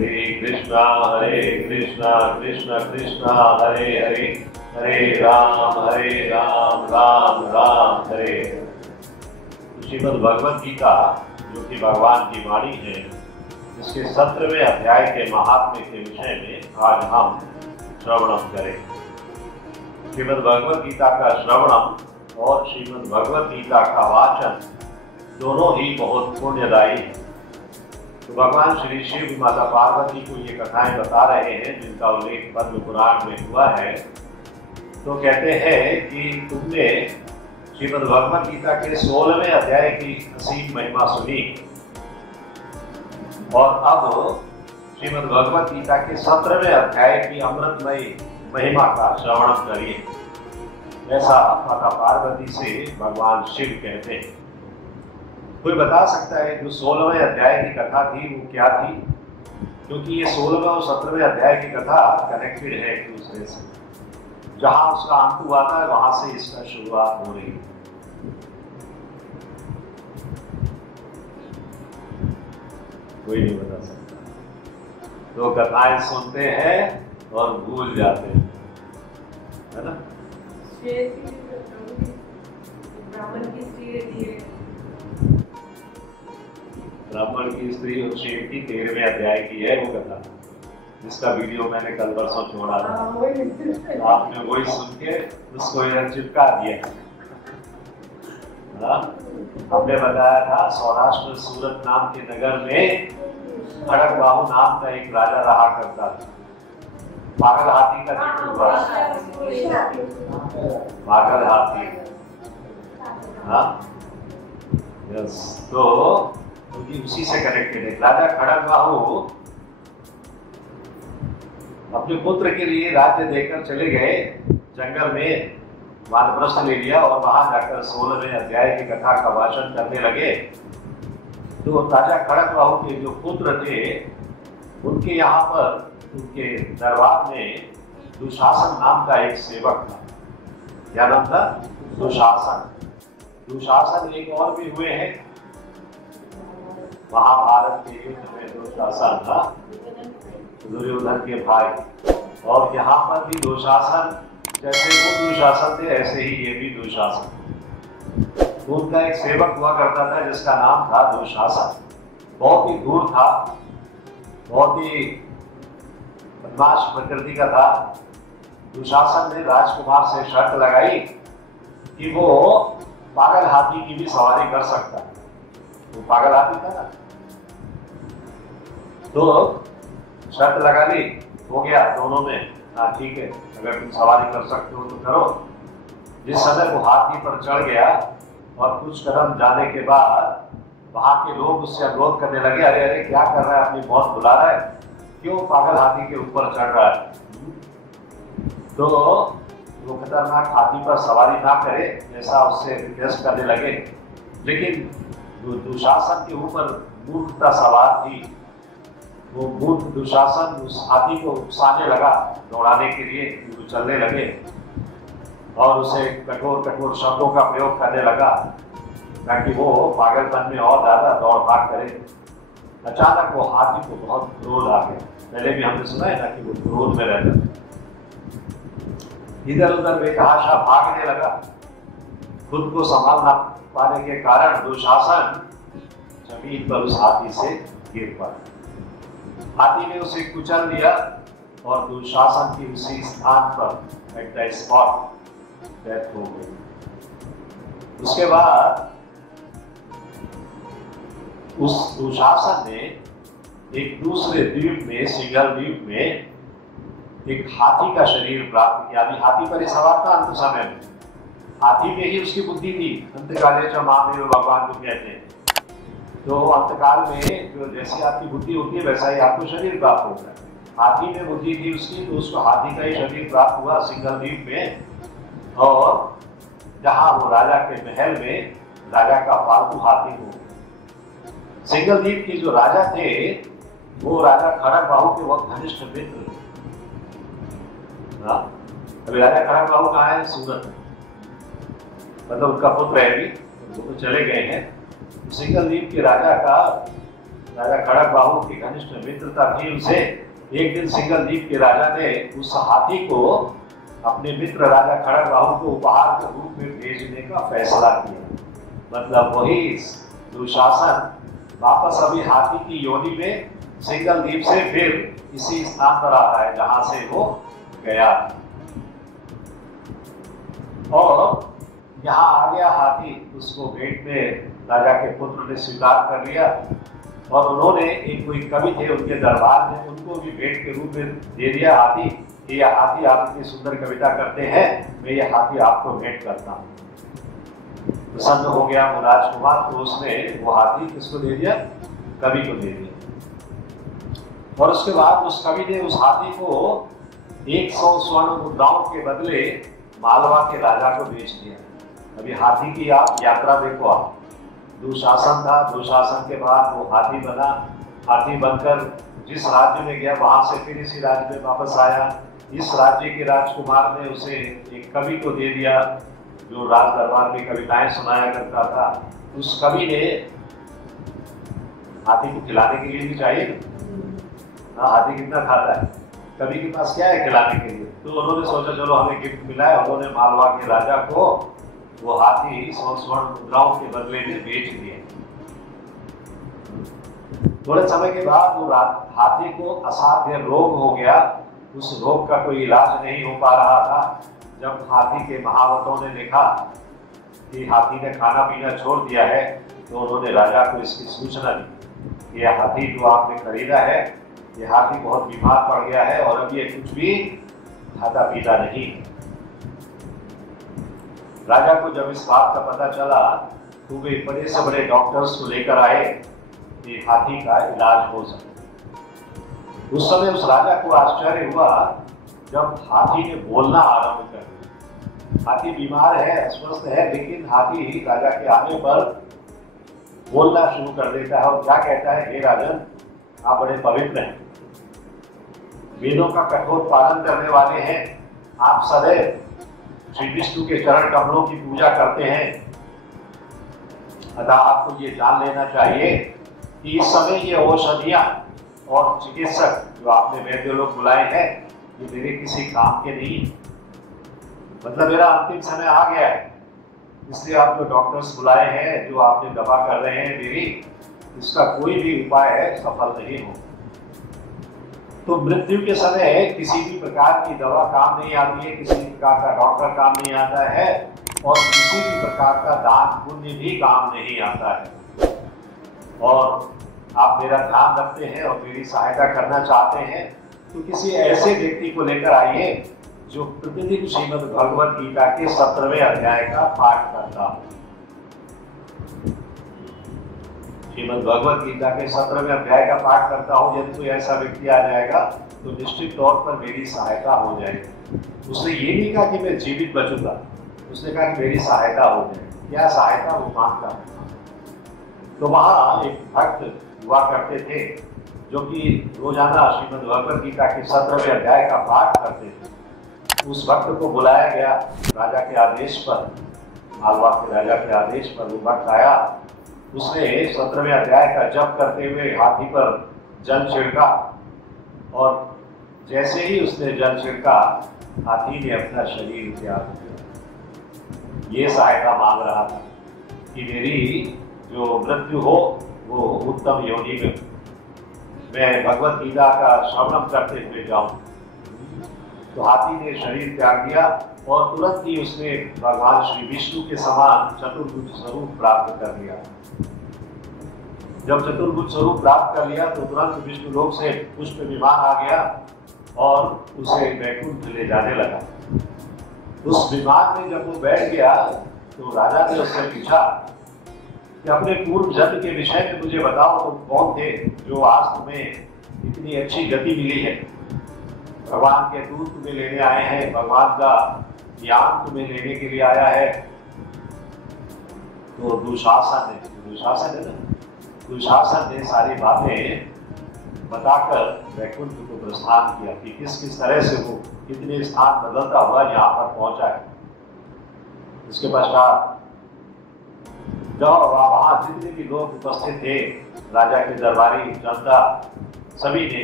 कृष्णा कृष्ण कृष्ण हरे हरे, हरे राम राम राम हरे। श्रीमद् भगवद गीता जो कि भगवान की वाणी है, इसके 17वें अध्याय के महात्म्य के विषय में आज हम श्रवणम करें। श्रीमद् भगवद गीता का श्रवणम और श्रीमद् भगवद गीता का वाचन दोनों ही बहुत पुण्यदायी है। तो भगवान श्री शिव माता पार्वती को ये कथाएं बता रहे हैं जिनका उल्लेख पद्म पुराण में हुआ है। तो कहते हैं कि तुमने श्रीमद् भगवद गीता के 16वें अध्याय की असीम महिमा सुनी और अब श्रीमद् भगवद गीता के 17वें अध्याय की अमृतमयी महिमा का श्रवण करिए। ऐसा माता पार्वती से भगवान शिव कहते हैं। कोई बता सकता है जो 16वें अध्याय की कथा थी वो क्या थी? क्योंकि ये 16वें और 17वें अध्याय की कथा कनेक्टेड है एक दूसरे से। जहां उसका अंत हुआ था वहां से इसका शुरुआत हो रही है। कोई नहीं बता सकता। तो कथाएं सुनते हैं और भूल जाते हैं, है ना? ब्राह्मण की स्त्री और शेर की 13वें अध्याय की है वो कथा, जिसका वीडियो मैंने कल परसों छोड़ा था। तो आपने वही सुन के उसको इधर चिपका दिया। हमने बताया था सौराष्ट्र सूरत नाम के नगर में खड़गबाहु नाम का एक राजा रहा करता था। पागल हाथी का जिक्र हुआ, पागल हाथी। यस, तो उसी से कनेक्टेड है। राजा खड़गबाहु अपने पुत्र के लिए राज्य देकर चले गए जंगल में, वानप्रस्थ ले लिया और वहां जाकर 16वें अध्याय की कथा का वाचन करने लगे। तो राजा खड़गबाहु के जो पुत्र थे उनके यहाँ पर उनके दरबार में दुशासन नाम का एक सेवक था। क्या नाम था? दुशासन। दुशासन एक और भी हुए हैं महाभारत के युद्ध में। दुशासन था दुर्योधन के भाई। और यहाँ पर भी दुशासन, जैसे वो दुशासन थे ऐसे ही ये भी दुशासन। तो उनका एक सेवक हुआ करता था जिसका नाम था दुशासन। बहुत ही दूर था, बहुत ही बदमाश प्रकृति का था। दुशासन ने राजकुमार से शर्त लगाई कि वो पागल हाथी की भी सवारी कर सकता है। वो पागल हाथी था ना, तो शर्त लगा ली, हो गया दोनों में। हाँ ठीक है, अगर तुम सवारी कर सकते हो तो करो। जिस समय वो हाथी पर चढ़ गया और कुछ कदम जाने के बाद वहां के लोग उससे अनुरोध करने लगे, अरे अरे क्या कर रहा है, अपनी मौत बुला रहा है, क्यों पागल हाथी के ऊपर चढ़ रहा है? तो वो खतरनाक हाथी पर सवारी ना करे ऐसा उससे रिक्वेस्ट करने लगे। लेकिन दुशासन के ऊपर मूर्खता सवार थी। वो मूर्ख दुशासन उस हाथी को उकसाने लगा दौड़ाने के लिए। वो चलने लगे और उसे कठोर कठोर शब्दों का प्रयोग करने लगा ताकि वो पागलपन में और ज्यादा दौड़ भाग करे। अचानक वो हाथी को बहुत क्रोध आ गया। पहले भी हमने सुना है ना कि वो क्रोध में रहता था। इधर उधर बेतहाशा भागने लगा। खुद को संभाल ना पाने के कारण दुशासन जमीन पर उस हाथी से गिर पड़ा। हाथी ने उसे कुचल दिया और दुशासन की उसी स्थान पर एट द स्पॉट डेथ हो गई। उसके बाद उस दुशासन ने एक दूसरे द्वीप में, सिंगल द्वीप में एक हाथी का शरीर प्राप्त किया। अभी हाथी पर ही सवार था अंत समय में। हाथी में ही उसकी बुद्धि थी। अंतकाले च मामेव भगवान को कहते हैं। तो अंतकाल में जो जैसी आपकी बुद्धि होती है वैसा ही आपको शरीर प्राप्त होता है। हाथी में बुद्धि थी उसकी, तो उसको हाथी का ही शरीर प्राप्त हुआ सिंगल द्वीप में। और जहां वो राजा के महल में राजा का पालतू हाथी हो। सिंगल द्वीप के जो राजा थे वो राजा खड़गबाहु के बहुत घनिष्ठ मित्र थे। अभी राजा खड़गबाहु कहाँ है? सूरत में। मतलब उनका पुत्र है भी, वो तो चले गए हैं। सिंगल द्वीप के राजा का राजा खड़गबाहु की घनिष्ठ मित्रता थी उनसे। एक दिन सिंगलदीप के राजा ने उस हाथी को अपने मित्र राजा खड़गबाहु को उपहार के रूप में भेजने का फैसला किया। मतलब वही दुशासन वापस अभी हाथी की योनि में सिंगलदीप से फिर इसी स्थान पर आता है जहां से वो गया। और यहाँ आ गया हाथी, उसको भेंट में राजा के पुत्र ने स्वीकार कर लिया। और उन्होंने एक कोई कवि थे उनके दरबार में, उनको भी भेंट के रूप में दे दिया हाथी। ये हाथी आप इतनी सुंदर कविता करते हैं, मैं ये हाथी आपको भेंट करता हूँ। प्रसन्न हो गया वो राजकुमार, तो उसने वो हाथी किसको दे दिया? कवि को दे दिया। और उसके बाद उस कवि ने उस हाथी को 100 स्वर्ण मुद्राओं के बदले मालवा के राजा को बेच दिया। अभी हाथी की आप यात्रा देखो। आप दुशासन था, दुशासन के बाद वो हाथी बना, हाथी बनकर जिस राज्य में गया वहां से फिर इसी राज्य में वापस आया। इस राज्य के राजकुमार ने उसे एक कवि को दे दिया जो राज दरबार में कविताएं सुनाया करता था। उस कवि ने हाथी को खिलाने के लिए भी चाहिए ना, हाथी कितना खाता है, कवि के पास क्या है खिलाने के लिए। तो उन्होंने सोचा चलो हमें गिफ्ट मिला है, उन्होंने मालवा के राजा को वो हाथी 100 स्वर्ण मुद्राओं के बदले में बेच दिए। थोड़े समय के बाद वो हाथी को असाध्य रोग हो गया। उस रोग का कोई इलाज नहीं हो पा रहा था। जब हाथी के महावतों ने देखा कि हाथी ने खाना पीना छोड़ दिया है, तो उन्होंने राजा को इसकी सूचना दी। ये हाथी जो आपने खरीदा है, ये हाथी बहुत बीमार पड़ गया है और अब ये कुछ भी खाता पीता नहीं। राजा को जब इस बात का पता चला तो वे बड़े से बड़े डॉक्टर्स को लेकर आए कि हाथी का इलाज हो सके। उस समय उस राजा को आश्चर्य हुआ जब हाथी ने बोलना आरंभ कर दिया। हाथी बीमार है, अस्वस्थ है, लेकिन हाथी राजा के आने पर बोलना शुरू कर देता है और क्या कहता है, हे राजन, आप बड़े पवित्र हैं, वेदों का कठोर पालन करने वाले हैं, आप सदैव श्री विष्णु के चरण कमलों की पूजा करते हैं। अतः आपको ये जान लेना चाहिए कि इस समय ये औषधियां और चिकित्सक जो आपने वैद्य लोग बुलाए हैं, ये मेरे किसी काम के नहीं। मतलब मेरा अंतिम समय आ गया है, इसलिए आप जो डॉक्टर्स बुलाए हैं, जो आपने दवा कर रहे हैं मेरी, इसका कोई भी उपाय है सफल नहीं हो। तो मृत्यु के समय किसी भी प्रकार की दवा काम नहीं आती है, किसी प्रकार का डॉक्टर काम नहीं आता है और किसी भी प्रकार का दान पुण्य भी काम नहीं आता है। और आप मेरा ध्यान रखते हैं और मेरी सहायता करना चाहते हैं, तो किसी ऐसे व्यक्ति को लेकर आइए जो प्रतिदिन श्रीमद् भगवद गीता के 17वें अध्याय का पाठ करता हो। श्रीमद् भगवद गीता के 17वें अध्याय का पाठ करता हो। यदि कोई ऐसा व्यक्ति आ जाएगा तो निश्चित तौर पर मेरी सहायता हो जाएगी। उसने ये नहीं कहा कि मैं जीवित बचूंगा, उसने कहा कि मेरी सहायता हो जाएगी। क्या सहायता वो मांगता है। तो वहाँ एक भक्त हुआ करते थे जो कि रोजाना श्रीमद् भगवद गीता के 17वें अध्याय का पाठ करते थे। उस भक्त को बुलाया गया राजा के आदेश पर, मालवा के राजा के आदेश पर वो भक्त आया। उसने 17वें अध्याय का जप करते हुए हाथी पर जल छिड़का और जैसे ही उसने जल छिड़का, हाथी ने अपना शरीर त्याग दिया। ये सहायता मांग रहा था कि मेरी जो मृत्यु हो वो उत्तम योनि में, मैं भगवत गीता का श्रवण करते हुए जाऊं। तो हाथी ने शरीर त्याग दिया और तुरंत ही उसने भगवान श्री विष्णु के समान चतुर्भुज स्वरूप प्राप्त कर लिया। जब चतुर्भुज स्वरूप प्राप्त कर लिया तो तुरंत विष्णु लोक से पुष्प विमान आ गया और उसे वैकुंठ ले जाने लगा। उस विमान में जब वो बैठ गया तो राजा ने उससे पूछा कि अपने पूर्व जन्म के विषय में मुझे बताओ, तुम कौन थे जो आज तुम्हें इतनी अच्छी गति मिली है। भगवान के दूत तुम्हें लेने आए हैं, भगवान का ज्ञान तुम्हें लेने के लिए आया है। तो दुशासन है ना, दुशासन ने सारी बातें बताकर वैकुंठ को प्रस्थान किया कि किस किस तरह से वो कितने स्थान बदलता हुआ यहाँ पर पहुंचा है। इसके पश्चात वहाँ जितने भी लोग उपस्थित थे, राजा के दरबारी, जनता, सभी ने,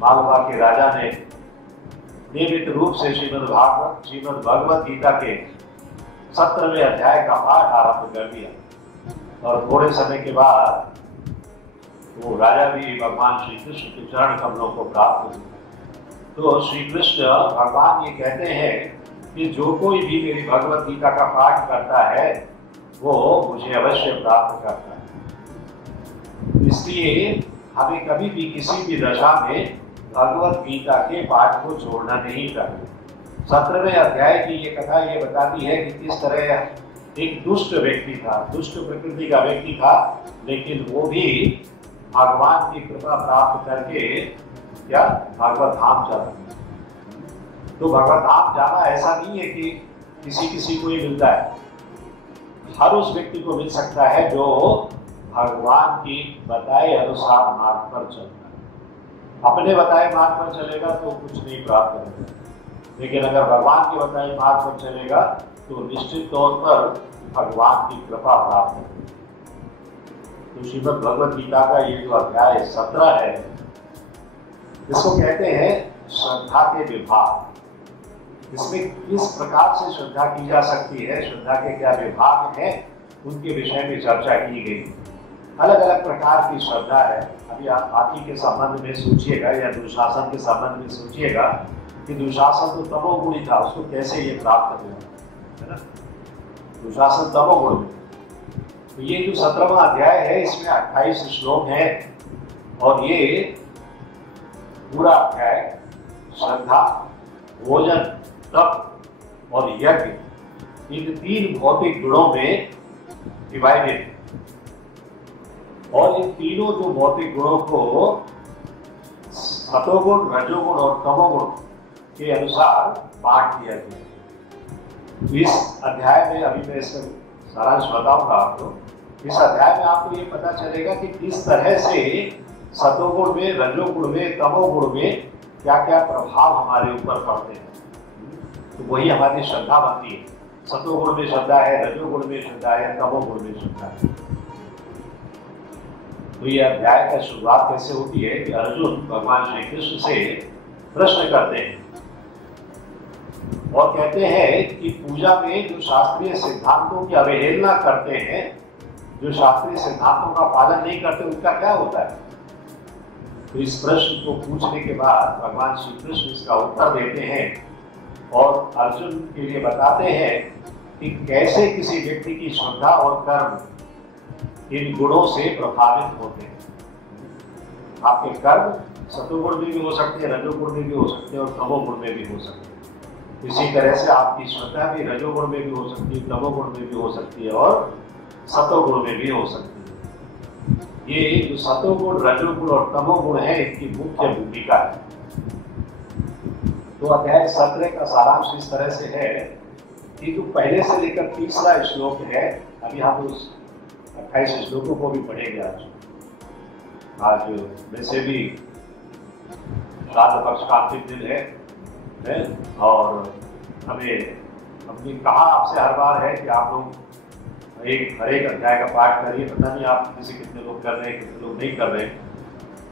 मालवा के राजा ने नियमित रूप से श्रीमद् भगवत गीता के 17वें अध्याय का पाठ आरंभ कर दिया। और थोड़े समय के बाद वो राजा भी भगवान श्री कृष्ण के चरण कमलों को प्राप्त हुए। तो श्री कृष्ण भगवान ये कहते हैं कि जो कोई भी मेरी भगवत गीता का पाठ करता है वो मुझे अवश्य प्राप्त करता है। इसलिए हमें कभी भी किसी भी दशा में भगवत गीता के पाठ को छोड़ना नहीं चाहिए। 17वें अध्याय की ये कथा ये बताती है कि किस तरह एक दुष्ट व्यक्ति था, दुष्ट प्रकृति का व्यक्ति था, लेकिन वो भी भगवान की कृपा प्राप्त करके क्या भगवत धाम चला। तो भगवत धाम जाना ऐसा नहीं है कि किसी को ही मिलता है, हर उस व्यक्ति को मिल सकता है जो भगवान की बताए अनुसार मार्ग पर चलता है। अपने बताए मार्ग पर चलेगा तो कुछ नहीं प्राप्त करेगा, लेकिन अगर भगवान के बताए मार्ग पर चलेगा तो निश्चित तौर पर भगवान की कृपा प्राप्त होगी। तो श्रीमद् भगवत गीता का ये जो अध्याय 17 है, इसको कहते हैं श्रद्धा के विभाग। इसमें किस प्रकार से श्रद्धा की जा सकती है, श्रद्धा के क्या विभाग हैं, उनके विषय में चर्चा की गई। अलग अलग प्रकार की श्रद्धा है। अभी आप हाथी के संबंध में सोचिएगा या दुशासन के संबंध में सोचिएगा कि दुशासन तो तमोगुणी था, उसको कैसे ये प्राप्त हुआ, है ना। दुशासन तमोगुण में। तो ये जो 17वां अध्याय है, इसमें 28 श्लोक है और ये पूरा अध्याय श्रद्धा, भोजन, तप और यज्ञ, इन 3 भौतिक गुणों में डिवाइडेड। और इन तीनों जो भौतिक गुणों को सतोगुण, रजोगुण और तमोगुण के अनुसार बांट दिया गया। इस अध्याय में अभी मैं इसका सारांश बताऊंगा आपको। इस अध्याय में आपको ये पता चलेगा कि किस तरह से सतोगुण में, रजोगुण में, तमोगुण में क्या क्या प्रभाव हमारे ऊपर पड़ते हैं। तो वही हमारी श्रद्धा बनती है। सतोगुण में श्रद्धा है, रजोगुण में श्रद्धा है, तमोगुण में श्रद्धा है। तो ये अध्याय का शुरुआत कैसे होती है कि अर्जुन भगवान श्री कृष्ण से प्रश्न करते हैं और कहते हैं कि पूजा में जो शास्त्रीय सिद्धांतों की अवहेलना करते हैं, जो शास्त्रीय सिद्धांतों का पालन नहीं करते, उनका क्या होता है। तो इस प्रश्न को पूछने के बाद भगवान श्री कृष्ण इसका उत्तर देते हैं और अर्जुन के लिए बताते हैं कि कैसे किसी व्यक्ति की श्रद्धा और कर्म इन गुणों से प्रभावित होते हैं। आपके कर्म सतोगुण में भी हो सकते हैं, रजोगुण में भी हो सकते हैं और तमोगुण में भी हो सकते हैं। इसी तरह से आपकी श्रद्धा भी रजोगुण में भी हो सकती है, तमोगुण में भी हो सकती है और सतोगुण में भी हो सकती है। ये जो सतोगुण, रजोगुण और तमोगुण है, इनकी मुख्य भूमिका है। तो अध्याय 17 का सारांश इस तरह से है कि जो पहले से लेकर 30वां श्लोक है, अभी हम उस 28 श्लोकों को भी पढ़ेंगे आज वैसे भी श्राद्ध पक्ष का अंतिम दिन है और हमने कहा आपसे हर बार है कि आप लोग हर एक अध्याय का पाठ करिए। पता नहीं आप किसी कितने लोग कर रहे हैं, कितने लोग नहीं कर रहे हैं,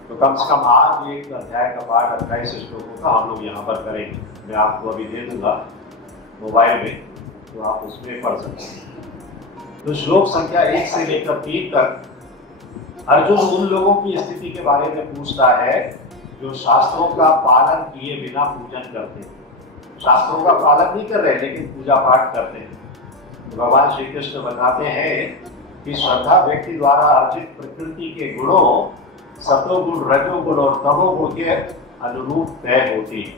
तो कम से कम आज एक अध्याय का पाठ 28 श्लोकों का हम लोग यहाँ पर करेंगे। मैं आपको अभी दे दूंगा मोबाइल में, तो आप उसमें पढ़ सकते हैं। तो श्लोक संख्या 1 से लेकर 3 तक अर्जुन उन लोगों की स्थिति के बारे में पूछता है जो शास्त्रों का पालन किए बिना पूजन करते हैं। शास्त्रों का पालन नहीं कर रहे लेकिन पूजा पाठ करते हैं। तो भगवान श्री कृष्ण बताते हैं कि श्रद्धा व्यक्ति द्वारा अर्जित प्रकृति के गुणों सतोगुण, रजोगुण और तमोगुण के अनुरूप तय होती है।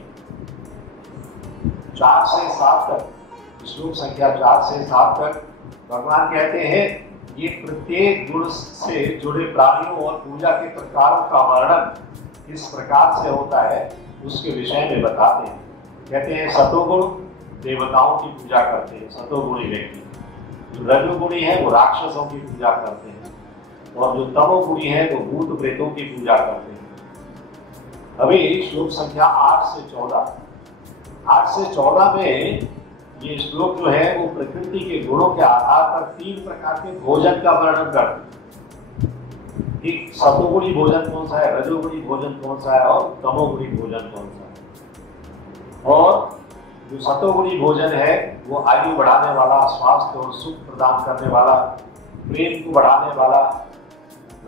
4 से 7 तक, श्लोक संख्या 4 से 7 तक भगवान कहते हैं ये प्रत्येक गुण से जुड़े प्राणियों और पूजा के प्रकारों का वर्णन किस प्रकार से होता है उसके विषय में बताते हैं। कहते हैं सतोगुण देवताओं की पूजा करते हैं, सतोगुणी व्यक्ति। जो रजोगुणी है वो राक्षसों की पूजा करते हैं और जो तमोगुणी है वो भूत प्रेतों की पूजा करते हैं। अभी श्लोक संख्या 8 से 14 में ये श्लोक जो है वो प्रकृति के गुणों के आधार पर 3 प्रकार के भोजन का वर्णन करते हैं। एक सतोगुणी भोजन कौन सा है, रजोगुणी भोजन कौन सा है और तमोगुणी भोजन कौन सा है। और जो सतोगुणी भोजन है वो आयु बढ़ाने वाला, स्वास्थ्य और सुख प्रदान करने वाला, प्रेम को बढ़ाने वाला,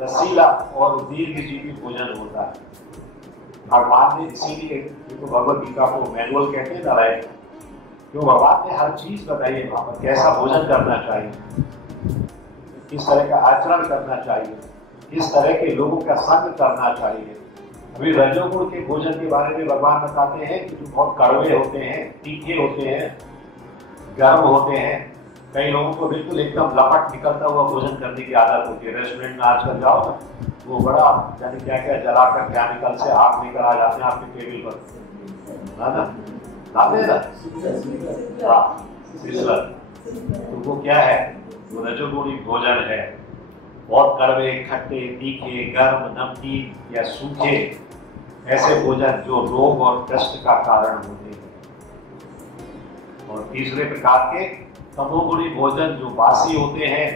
रसीला और दीर्घजीवी भोजन होता है। भगवान ने इसीलिए तो भगवत गीता को मैनुअल कहते हैं ना, राइट, क्यों भगवान ने हर चीज बताई है वहां पर, कैसा भोजन करना चाहिए, किस तरह का आचरण करना चाहिए, किस तरह के लोगों का संग करना चाहिए। अभी रजोगुण के भोजन के बारे में भगवान बताते हैं कि जो बहुत कड़वे होते हैं, तीखे होते हैं, गर्म होते हैं। कई लोगों को बिल्कुल एकदम लपट निकलता हुआ भोजन करने की आदत होती है। रेस्टोरेंट में आजकल जाओ ना, वो बड़ा यानी क्या क्या जलाकर केमिकल से आग निकल आ जाते हैं आपके टेबल पर, है ना, लाते हैं ना, हाँ, सिसलर। तो वो क्या है, वो रजोगुणी भोजन है। बहुत कड़वे, खट्टे, तीखे, गर्म, नमकीन या सूखे ऐसे भोजन जो रोग और कष्ट का कारण होते हैं। और तीसरे प्रकार के तमोगुणी भोजन जो बासी होते हैं,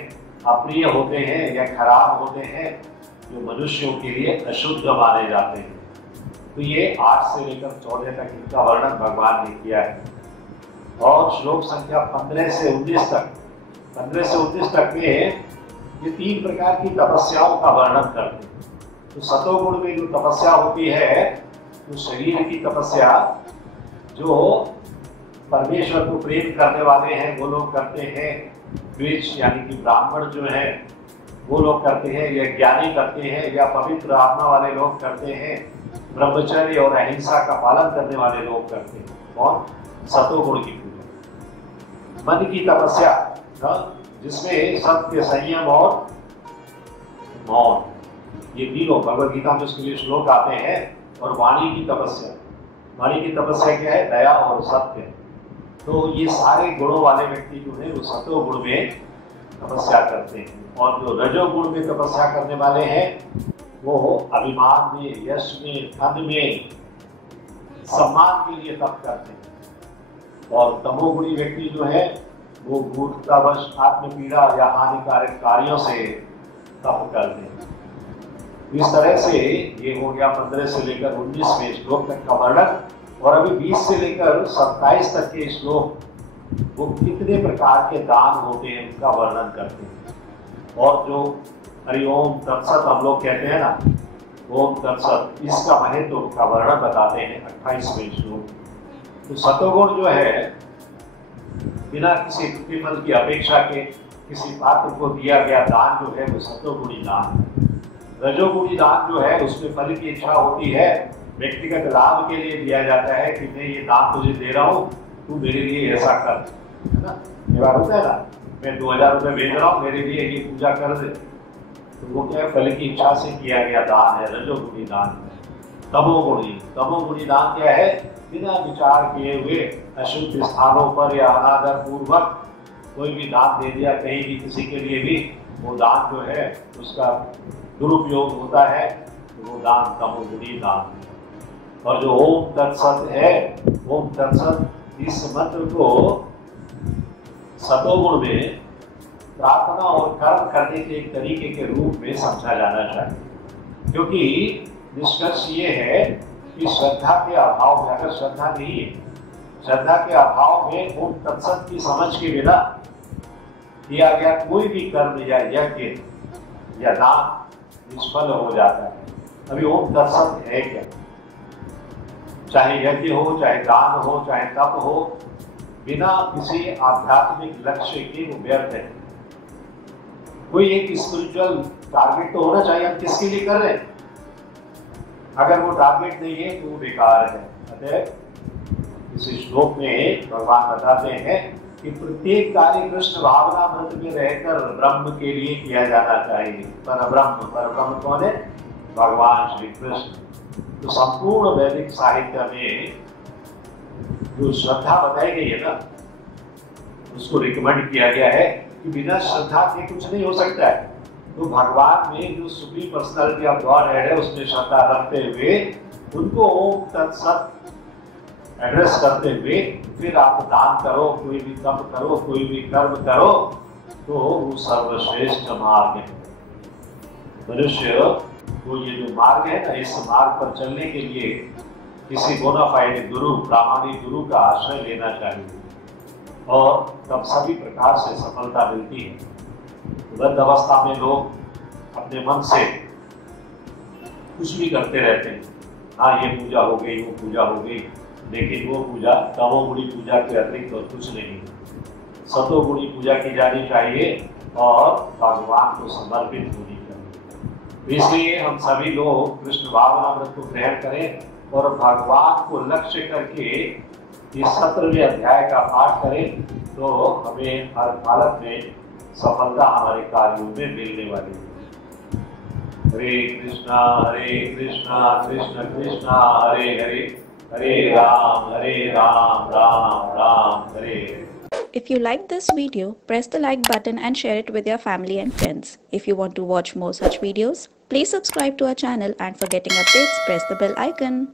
अप्रिय होते हैं या खराब होते हैं, जो मनुष्यों के लिए अशुद्ध माने जाते हैं। तो ये 8 से लेकर 14 तक इनका वर्णन भगवान ने किया है। और श्लोक संख्या 15 से 19 तक में ये 3 प्रकार की तपस्याओं का वर्णन करते हैं। तो सतोगुण में जो तपस्या होती है, तो शरीर की तपस्या जो परमेश्वर को प्रेम करने वाले हैं वो लोग करते हैं, द्विज यानी कि ब्राह्मण जो है वो लोग करते हैं, या ज्ञानी करते हैं, या पवित्र आत्मा वाले लोग करते हैं, ब्रह्मचर्य और अहिंसा का पालन करने वाले लोग करते हैं। और सतोगुण की पूजा, मन की तपस्या जिसमें सत्य, संयम और मौन, ये तीनों भगवत गीता में उसके लिए श्लोक आते हैं। और वाणी की तपस्या, वाणी की तपस्या क्या है, दया और सत्य। तो ये सारे गुणों वाले व्यक्ति जो है वो सतोगुण में तपस्या करते हैं। और जो रजोगुण में तपस्या करने वाले हैं वो अभिमान में, यश में, धन में, सम्मान के लिए तप करते हैं। और तमोगुणी व्यक्ति जो है वो मूर्खतावश, आत्मपीड़ा या हानिकारक कार्यों से तप करते हैं। इस तरह से ये हो गया 15 से लेकर 19वें श्लोक तक का वर्णन। और अभी 20 से लेकर 27 तक के श्लोक वो कितने प्रकार के दान होते हैं उनका वर्णन करते हैं। और जो हरिओम तत्सत हम लोग कहते हैं ना, ओम तत्सत, इसका महत्व का वर्णन बताते हैं 28वें श्लोक। तो सतोगुण जो है बिना किसी प्रतिफल की अपेक्षा के किसी पात्र को दिया गया दान जो है वो सतोगुणी दान है। रजोगुणी दान जो है उसमें फल की इच्छा होती है, व्यक्तिगत लाभ के लिए दिया जाता है कि मैं ये दान तुझे दे रहा हूँ, तू मेरे लिए ऐसा कर, है ना। ये बात होता है ना, मैं 2000 रुपये भेज रहा हूँ, मेरे लिए ये पूजा कर दे। तो वो क्या है, फल की इच्छा से किया गया दान है, रजोगुणी दान है। तमोगुणी दान क्या है, बिना विचार किए हुए अशुद्ध स्थानों पर या अनादर पूर्वक कोई भी दान दे दिया कहीं भी किसी के लिए भी, वो दान जो है उसका दुरुपयोग होता है, तो वो दान तमोगुणी दान है। और जो ओम तत्सत है, ओम तत्सत इस मंत्र को सतोगुण में प्रार्थना और कर्म करने के एक तरीके के रूप में समझा जाना चाहिए। क्योंकि निष्कर्ष ये है कि श्रद्धा के अभाव में, अगर श्रद्धा नहीं है, श्रद्धा के अभाव में ओम तत्सत की समझ के बिना किया गया कोई भी कर्म या यज्ञ या दान निष्फल हो जाता है। अभी ओम तत्सत है क्या, चाहे यज्ञ हो, चाहे दान हो, चाहे तप हो, बिना किसी आध्यात्मिक लक्ष्य के वो व्यर्थ है। कोई एक स्पिरिचुअल टारगेट तो होना चाहिए, हम किसके लिए कर रहे हैं। अगर वो टारगेट नहीं है तो वो बेकार है। अतः इस श्लोक में भगवान बताते हैं कि प्रत्येक कार्य कृष्ण भावना मृत में रहकर ब्रह्म के लिए किया जाना चाहिए। परब्रह्म कौन है, भगवान श्री कृष्ण। तो संपूर्ण वैदिक साहित्य में जो श्रद्धा बताई गई है ना, उसको रिकमेंड किया गया है कि बिना श्रद्धा के कुछ नहीं हो सकता है। तो भगवान में जो सुप्रीम पर्सनालिटी ऑफ गॉड है उसमें श्रद्धा रखते हुए उनको ओम तत्सत एड्रेस करते हुए फिर आप दान करो, कोई भी तप करो, कोई भी कर्म करो, तो वो सर्वश्रेष्ठ मार्ग है। मनुष्य को ये जो मार्ग है ना, इस मार्ग पर चलने के लिए किसी बोनाफाइड गुरु, प्रामाणिक गुरु का आश्रय लेना चाहिए और तब सभी प्रकार से सफलता मिलती है। बद्ध अवस्था में लोग अपने मन से कुछ भी करते रहते हैं। हाँ, ये पूजा हो गई, वो पूजा हो गई, लेकिन वो पूजा तमोगुणी पूजा के अतिरिक्त और कुछ नहीं। सतोगुणी पूजा की जानी चाहिए और भगवान को समर्पित होनी चाहिए। इसलिए हम सभी लोग कृष्ण भावनामृत को ग्रहण करें और भगवान को लक्ष्य करके इस 17वें अध्याय का पाठ करें, तो हमें हर हालत में सफलता हमारे कार्यों में मिलने वाली है। हरे कृष्णा कृष्ण कृष्णा हरे हरे, हरे Ram Ram Ram Hare Hare. If you like this video, press the like button and share it with your family and friends. If you want to watch more such videos, please subscribe to our channel, and for getting updates, press the bell icon.